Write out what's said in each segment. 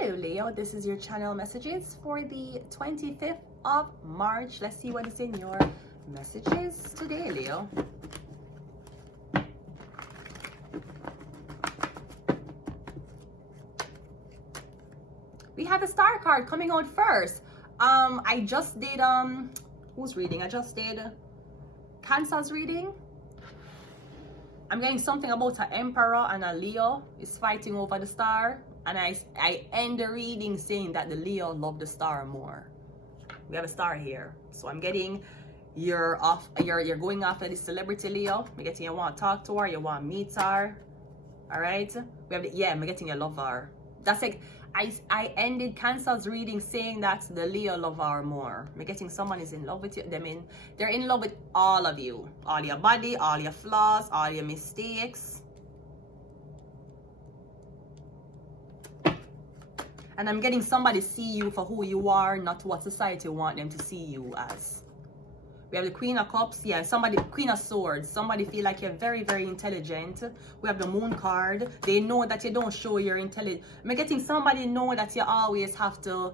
Hello Leo, this is your channel messages for the 25th of March. Let's see what is in your messages today, Leo. We have the star card coming out first. I just did who's reading? I just did Cancer's reading. I'm getting something about an emperor and a Leo is fighting over the star, and I end the reading saying that the Leo love the star more. We have a star here, so I'm getting you're going after this celebrity Leo. I'm getting you want to talk to her, you want to meet her. All right, we have I'm getting you love her. That's like I ended Cancer's reading saying that the Leo love her more. I'm getting someone is in love with you. They're in love with all of you, all your body, all your flaws, all your mistakes. And I'm getting somebody see you for who you are, not what society want them to see you as. We have the Queen of Cups, Queen of Swords. Somebody feel like you're very, very intelligent. We have the Moon card. They know that you don't show your intelligence. I'm getting somebody know that you always have to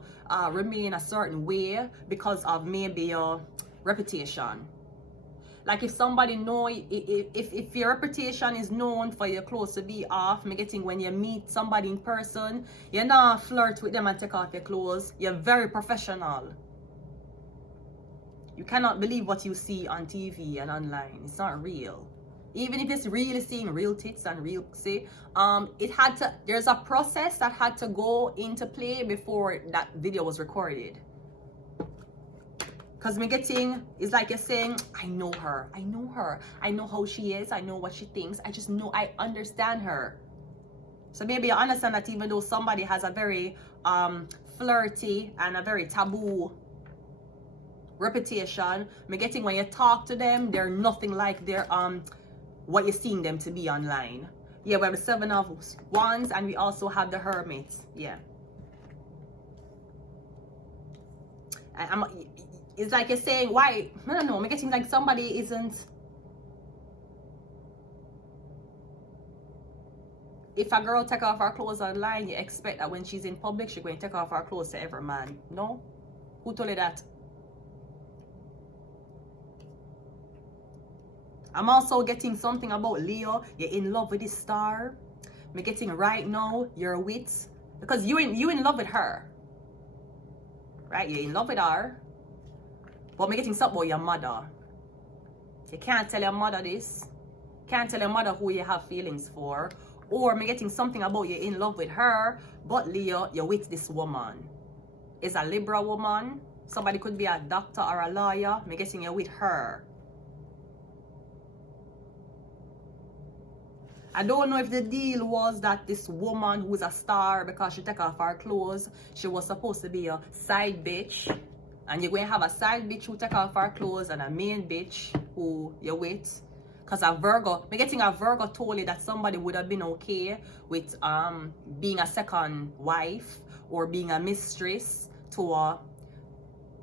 remain a certain way because of maybe your reputation. Like if somebody know, if your reputation is known for your clothes to be off, I'm getting when you meet somebody in person, you're not flirt with them and take off your clothes. You're very professional. You cannot believe what you see on TV and online. It's not real. Even if it's really seeing real tits and real see, there's a process that had to go into play before that video was recorded. Because me getting, it's like you're saying, I know her. I know how she is. I know what she thinks. I just know, I understand her. So maybe you understand that even though somebody has a very flirty and a very taboo reputation, me getting when you talk to them, they're nothing like their what you're seeing them to be online. Yeah, we have the Seven of Wands and we also have the Hermit. Yeah. It's like you're saying, why? I don't know. I'm getting like somebody isn't. If a girl take off her clothes online, you expect that when she's in public, she's going to take off her clothes to every man. No? Who told you that? I'm also getting something about Leo. You're in love with this star. I'm getting right now, you're with, because you in love with her. Right? You're in love with her. But I'm getting something about your mother. You can't tell your mother this. Can't tell your mother who you have feelings for. Or I'm getting something about you in love with her, but Leo, you're with this woman. It's a Libra woman. Somebody could be a doctor or a lawyer. I'm getting you with her. I don't know if the deal was that this woman who's a star, because she took off her clothes, she was supposed to be a side bitch. And you're going to have a side bitch who take off her clothes and a main bitch who you're with. Because a Virgo, I'm getting a Virgo told you that somebody would have been okay with being a second wife or being a mistress to a...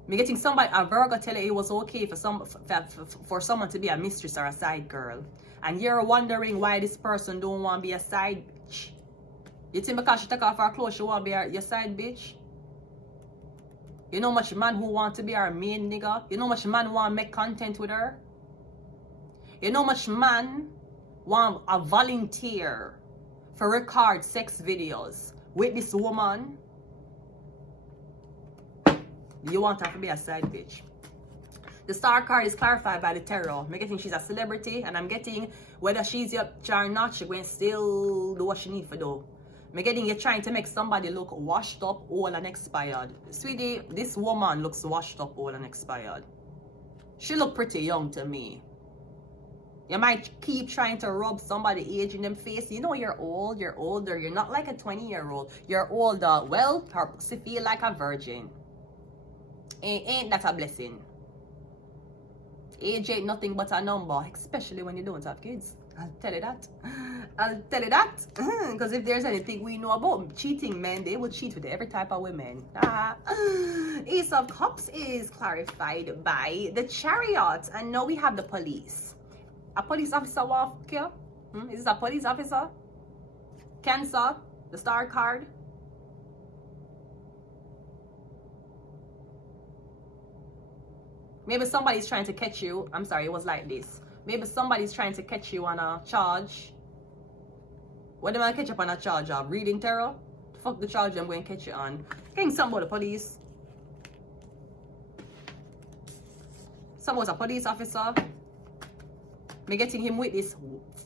I'm getting somebody, a Virgo tell you it was okay for someone to be a mistress or a side girl. And you're wondering why this person don't want to be a side bitch. You think because she take off her clothes, she want to be your side bitch? You know much man who want to be our main nigga? You know much man want to make content with her? You know much man want a volunteer for record sex videos with this woman? You want her to be a side bitch. The star card is clarified by the tarot. I'm getting she's a celebrity, and I'm getting whether she's your or not, she's going to still do what she needs to do. I'm getting you're trying to make somebody look washed up, old, and expired. Sweetie, this woman looks washed up, old, and expired. She look pretty young to me. You might keep trying to rub somebody age in them face. You know you're old, you're older. You're not like a 20-year-old. You're older. Well, her pussy feel like a virgin. Ain't that a blessing? Age ain't nothing but a number, especially when you don't have kids. I'll tell you that. I'll tell you that. Because if there's anything we know about cheating men, they will cheat with every type of women. Ace of Cups is clarified by the Chariot. And now we have the police. A police officer walk here? Is this a police officer? Cancer, the star card. Maybe somebody's trying to catch you. I'm sorry, it was like this. Maybe somebody's trying to catch you on a charge. What am I catch up on a charge of? Reading tarot? Fuck the charge I'm going to catch you on. Getting something about the police. Someone's a police officer. Me getting him with this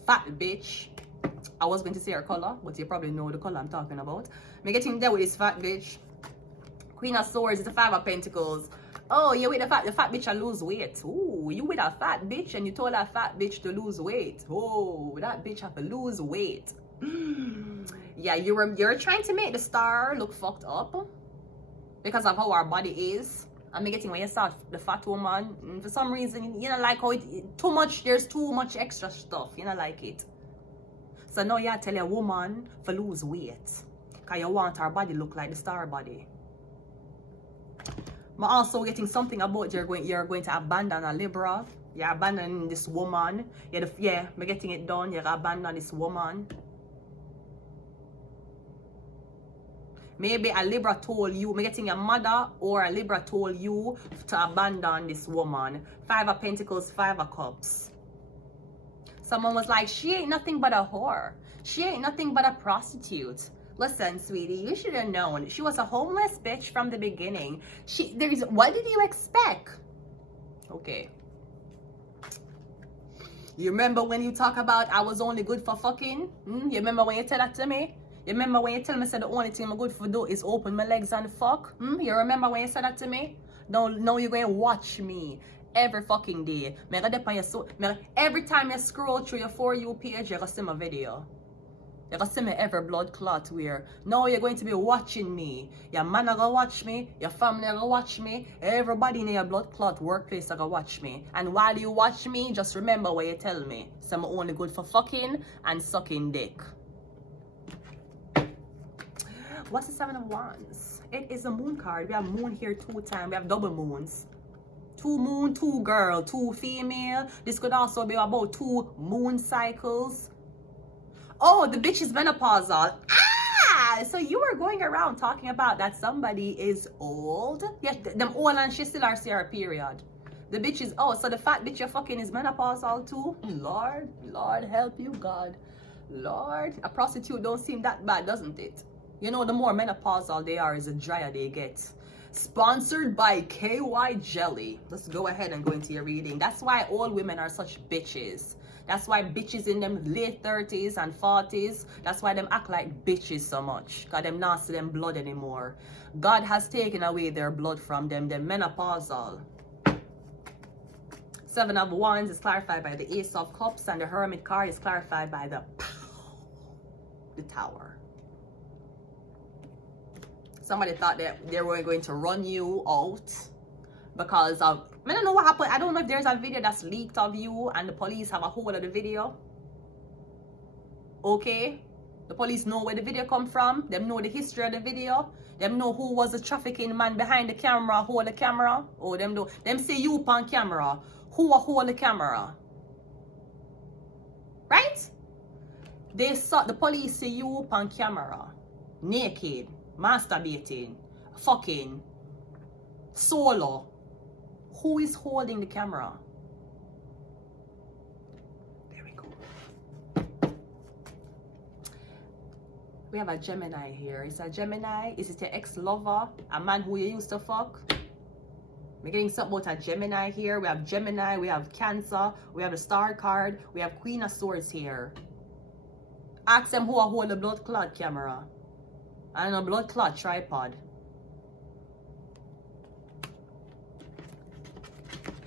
fat bitch. I was going to say her color, but you probably know the color I'm talking about. Me getting there with this fat bitch. Queen of Swords is the Five of Pentacles. Oh, you with the fat bitch and lose weight. Oh, you with a fat bitch and you told that fat bitch to lose weight. Oh, that bitch have to lose weight. Yeah, you're trying to make the star look fucked up because of how our body is. I'm getting when you saw the fat woman, for some reason you don't like how too much. There's too much extra stuff. You don't like it. So now you tell a woman to lose weight because you want her body look like the star body. I'm also getting something about you're going to abandon a Libra. You're abandoning this woman. Yeah, I'm getting it done. You're abandoning this woman. Maybe a Libra told you, I'm getting your mother or a Libra told you to abandon this woman. Five of Pentacles, Five of Cups. Someone was like, she ain't nothing but a whore. She ain't nothing but a prostitute. Listen, sweetie, you should have known. She was a homeless bitch from the beginning. What did you expect? Okay. You remember when you talk about I was only good for fucking? You remember when you tell that to me? You remember when you tell me said the only thing I'm good for do is open my legs and fuck? You remember when you said that to me? No, you're going to watch me every fucking day. Every time you scroll through your For You page, you're going to see my video. You're going to see me every blood clot where. Now you're going to be watching me. Your man are going to watch me. Your family are going to watch me. Everybody in your blood clot workplace are going to watch me. And while you watch me, just remember what you tell me. So I'm only good for fucking and sucking dick. What's the Seven of Wands? It is a moon card. We have moon here 2 times. We have double moons. 2 moon, 2 girl, 2 female. This could also be about 2 moon cycles. Oh, the bitch is menopausal. Ah! So you were going around talking about that somebody is old? Yes, them old and she still are her period. The bitch is, oh, so the fat bitch you're fucking is menopausal too? Lord help you, God. Lord, a prostitute don't seem that bad, doesn't it? You know, the more menopausal they are, is the drier they get. Sponsored by KY Jelly. Let's go ahead and go into your reading. That's why all women are such bitches. That's why bitches in them late 30s and 40s, that's why them act like bitches so much. Because them not see them blood anymore. God has taken away their blood from them. They're menopausal. 7 of Wands is clarified by the Ace of Cups, and the Hermit card is clarified by the Tower. Somebody thought that they were going to run you out because of, I don't know what happened. I don't know if there's a video that's leaked of you and the police have a hold of the video. Okay? The police know where the video come from. Them know the history of the video. Them know who was the trafficking man behind the camera, hold the camera. Oh, them know. Them say you on camera. Who will hold the camera? Right? They saw the police see you on camera. Naked. Masturbating, fucking, solo. Who is holding the camera? There we go. We have a Gemini here. Is a Gemini? Is it your ex-lover? A man who you used to fuck? We're getting something about a Gemini here. We have Gemini, we have Cancer, we have the Star card, we have Queen of Swords here. Ask them who will hold the blood clot camera. And a blood clot tripod.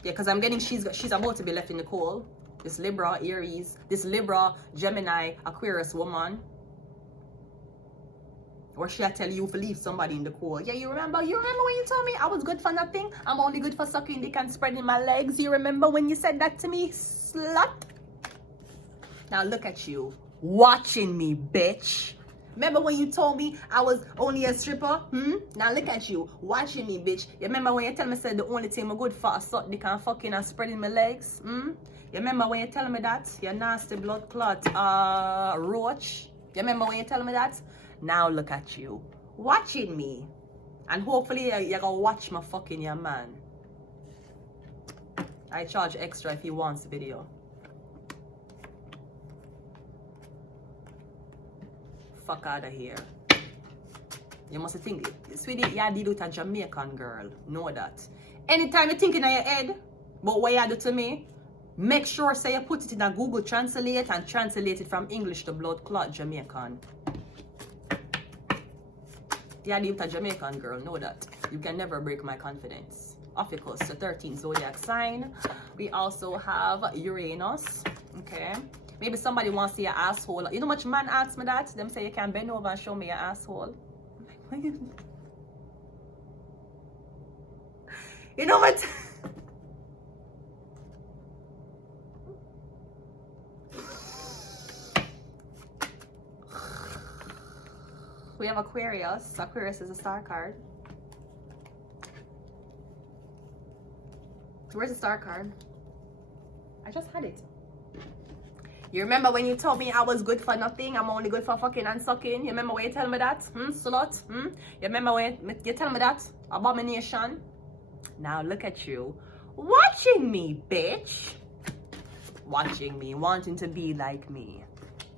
Yeah, because I'm getting she's about to be left in the cold. This Libra, Aries, this Libra, Gemini, Aquarius woman. Or should I tell you to leave somebody in the cold? Yeah, you remember when you told me I was good for nothing? I'm only good for sucking dick and spreading my legs. You remember when you said that to me, slut? Now look at you, watching me, bitch. Remember when you told me I was only a stripper? Now look at you, watching me, bitch. You remember when you tell me said the only thing I'm good for is suck dick and fucking and spreading my legs? You remember when you tell me that? You nasty blood clot, roach. You remember when you tell me that? Now look at you, watching me. And hopefully you're gonna watch me fucking your man. I charge extra if he wants the video. Fuck out of here. You must think, sweetie, you deal with a Jamaican girl. Know that. Anytime you think in your head about what you do to me, make sure say you put it in a Google Translate and translate it from English to blood clot Jamaican. You deal with a Jamaican girl. Know that. You can never break my confidence. Ophiuchus, the 13th zodiac sign. We also have Uranus. Okay. Maybe somebody wants to see your asshole. You know much man asks me that? Them say you can bend over and show me your asshole. You know what? We have Aquarius. Aquarius is a star card. Where's the star card? I just had it. You remember when you told me I was good for nothing? I'm only good for fucking and sucking. You remember when you tell me that? Slut? You remember when you tell me that? Abomination? Now look at you. Watching me, bitch. Watching me. Wanting to be like me.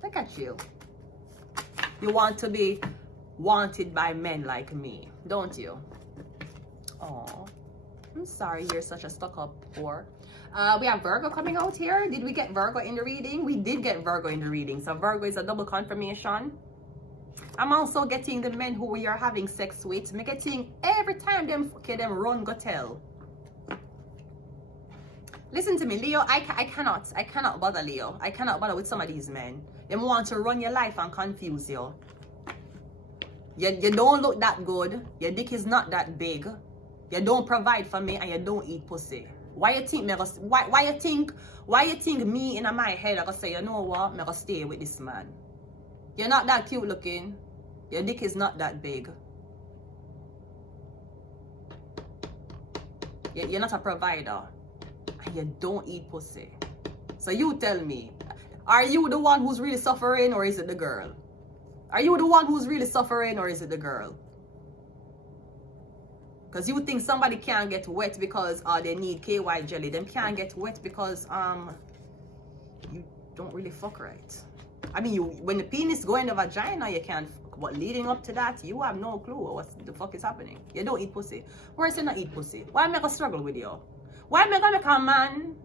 Look at you. You want to be wanted by men like me, don't you? Oh, I'm sorry you're such a stuck-up whore. We have Virgo coming out here. Did we get Virgo in the reading? We did get Virgo in the reading. So Virgo is a double confirmation. I'm also getting the men who we are having sex with. I'm getting every time them run go tell. Listen to me, Leo. I cannot bother Leo. I cannot bother with some of these men. They want to run your life and confuse you. You don't look that good. Your dick is not that big. You don't provide for me and you don't eat pussy. Why you think me why you think me in my head I gonna say, you know what, I'm gonna stay with this man? You're not that cute looking. Your dick is not that big. You're not a provider. And you don't eat pussy. So you tell me, are you the one who's really suffering or is it the girl? Are you the one who's really suffering or is it the girl? Because you think somebody can't get wet because they need KY jelly. Them can't get wet because you don't really fuck right. I mean, when the penis go in the vagina, you can't fuck. But leading up to that, you have no clue what the fuck is happening. You don't eat pussy. Where's you not eat pussy? Why am I gonna struggle with you? Why am I gonna make a man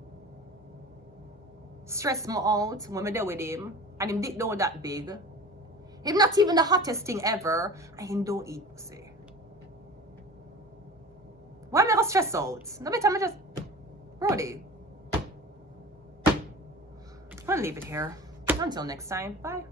stress me out when I'm there with him and him dick don't that big? Him not even the hottest thing ever and him don't eat pussy. Why am I gonna stress out? No better me just Brody. I'm gonna leave it here. Until next time. Bye.